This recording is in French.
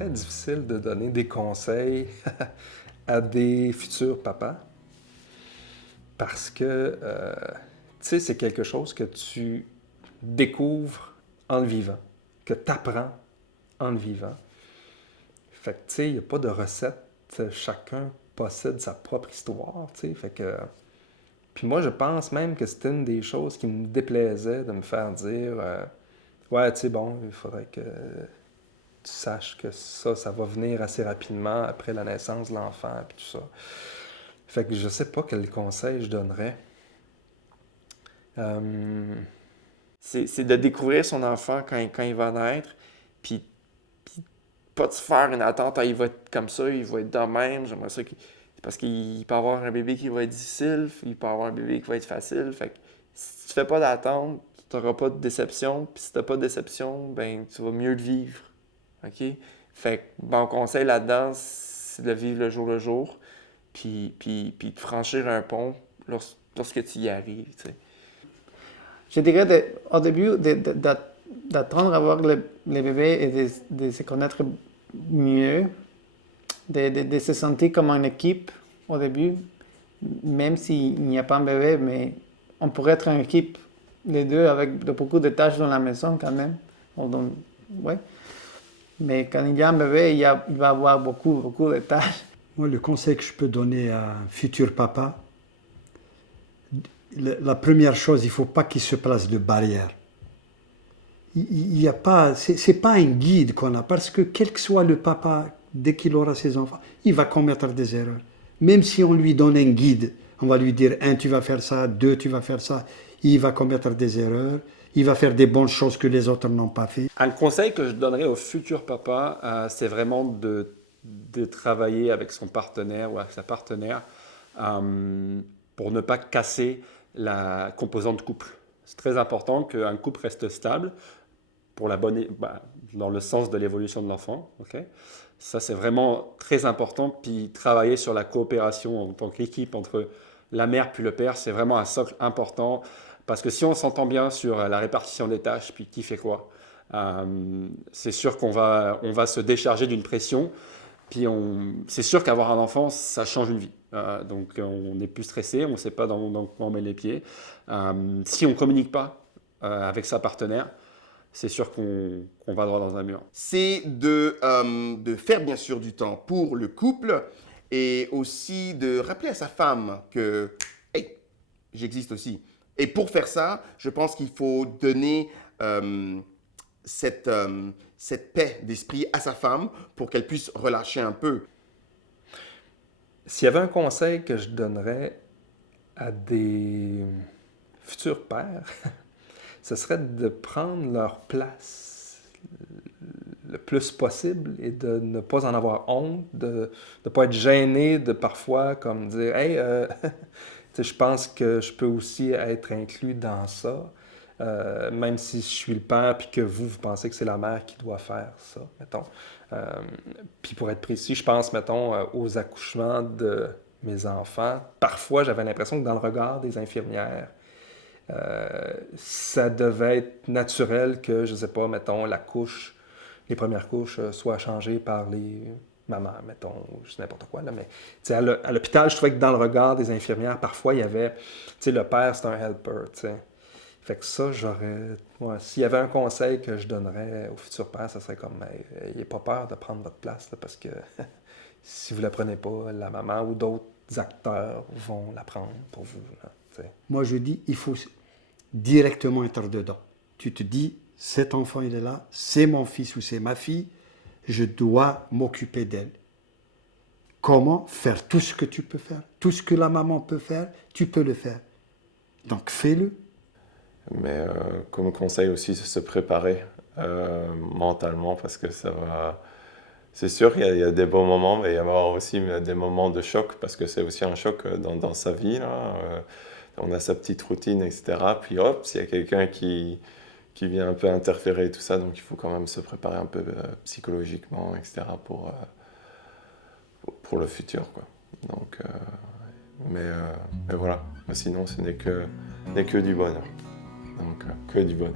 très difficile de donner des conseils à des futurs papas parce que, tu sais, c'est quelque chose que tu découvres en le vivant, que tu apprends en le vivant. Fait que, tu sais, il n'y a pas de recette. Chacun possède sa propre histoire, tu sais. Fait que... Puis moi, je pense même que c'était une des choses qui me déplaisait de me faire dire ouais, tu sais, bon, il faudrait que tu saches que ça va venir assez rapidement après la naissance de l'enfant, puis tout ça. Fait que je sais pas quel conseil je donnerais. Euh, C'est de découvrir son enfant quand il va naître, puis, puis pas de se faire une attente, ah, il va être comme ça, il va être de même, j'aimerais ça qu'il... Parce qu'il peut avoir un bébé qui va être difficile, il peut avoir un bébé qui va être facile, fait que si tu fais pas d'attente, tu n'auras pas de déception, puis si tu n'as pas de déception, ben tu vas mieux le vivre, ok? Fait que mon conseil là-dedans, c'est de vivre le jour, puis de franchir un pont lorsque tu y arrives, tu sais. Je dirais au début d'apprendre à voir les bébés et de se connaître mieux, de se sentir comme une équipe au début, même s'il n'y a pas un bébé, mais on pourrait être une équipe, les deux, avec beaucoup de tâches dans la maison quand même. Ouais. Mais quand il y a un bébé, il va avoir beaucoup de tâches. Moi, le conseil que je peux donner à un futur papa, la première chose, il ne faut pas qu'il se place de barrière. Il y a pas, c'est pas un guide qu'on a, parce que quel que soit le papa, dès qu'il aura ses enfants, il va commettre des erreurs. Même si on lui donne un guide, on va lui dire, un, tu vas faire ça, deux, tu vas faire ça, il va commettre des erreurs, il va faire des bonnes choses que les autres n'ont pas fait. un conseil que je donnerais au futur papa, c'est vraiment de travailler avec son partenaire ou avec sa partenaire pour ne pas casser la composante couple. C'est très important qu'un couple reste stable pour la bonne, dans le sens de l'évolution de l'enfant. Okay. Ça, c'est vraiment très important. Puis travailler sur la coopération en tant qu'équipe entre la mère puis le père, c'est vraiment un socle important. Parce que si on s'entend bien sur la répartition des tâches, puis qui fait quoi, c'est sûr on va se décharger d'une pression. Puis c'est sûr qu'avoir un enfant, ça change une vie. Donc on est plus stressé, on ne sait pas dans quoi on met les pieds. Si on ne communique pas avec sa partenaire, c'est sûr qu'on va droit dans un mur. C'est de faire bien sûr du temps pour le couple et aussi de rappeler à sa femme que hey, j'existe aussi. Et pour faire ça, je pense qu'il faut donner cette paix d'esprit à sa femme pour qu'elle puisse relâcher un peu. S'il y avait un conseil que je donnerais à des futurs pères, ce serait de prendre leur place le plus possible et de ne pas en avoir honte, de ne pas être gêné de parfois comme dire hey, je pense que je peux aussi être inclus dans ça, même si je suis le père puis que vous pensez que c'est la mère qui doit faire ça, mettons. Euh, Puis pour être précis, je pense, mettons, aux accouchements de mes enfants. Parfois, j'avais l'impression que dans le regard des infirmières, ça devait être naturel que, je ne sais pas, mettons, les premières couches soient changées par les mamans, mettons, je sais n'importe quoi, là, mais à l'hôpital, je trouvais que dans le regard des infirmières, parfois, il y avait, le père, c'est un helper, tu sais. Fait que ça, s'il y avait un conseil que je donnerais au futur père, ça serait comme, n'ayez pas peur de prendre votre place, là, parce que si vous ne la prenez pas, la maman ou d'autres acteurs vont la prendre pour vous, là, tu sais. Moi, je dis, il faut directement être dedans. Tu te dis, cet enfant, il est là, c'est mon fils ou c'est ma fille, je dois m'occuper d'elle. Comment faire tout ce que tu peux faire, tout ce que la maman peut faire, tu peux le faire. Donc fais-le. Mais comme conseil aussi, c'est se préparer mentalement parce que ça va... C'est sûr qu'il y a des bons moments, mais il va y avoir aussi des moments de choc parce que c'est aussi un choc dans sa vie, là. On a sa petite routine, etc. Puis hop, s'il y a quelqu'un qui vient un peu interférer et tout ça, donc il faut quand même se préparer un peu psychologiquement, etc. pour le futur, quoi. Donc, mais voilà, sinon ce n'est que du bonheur. Donc, que du bonheur.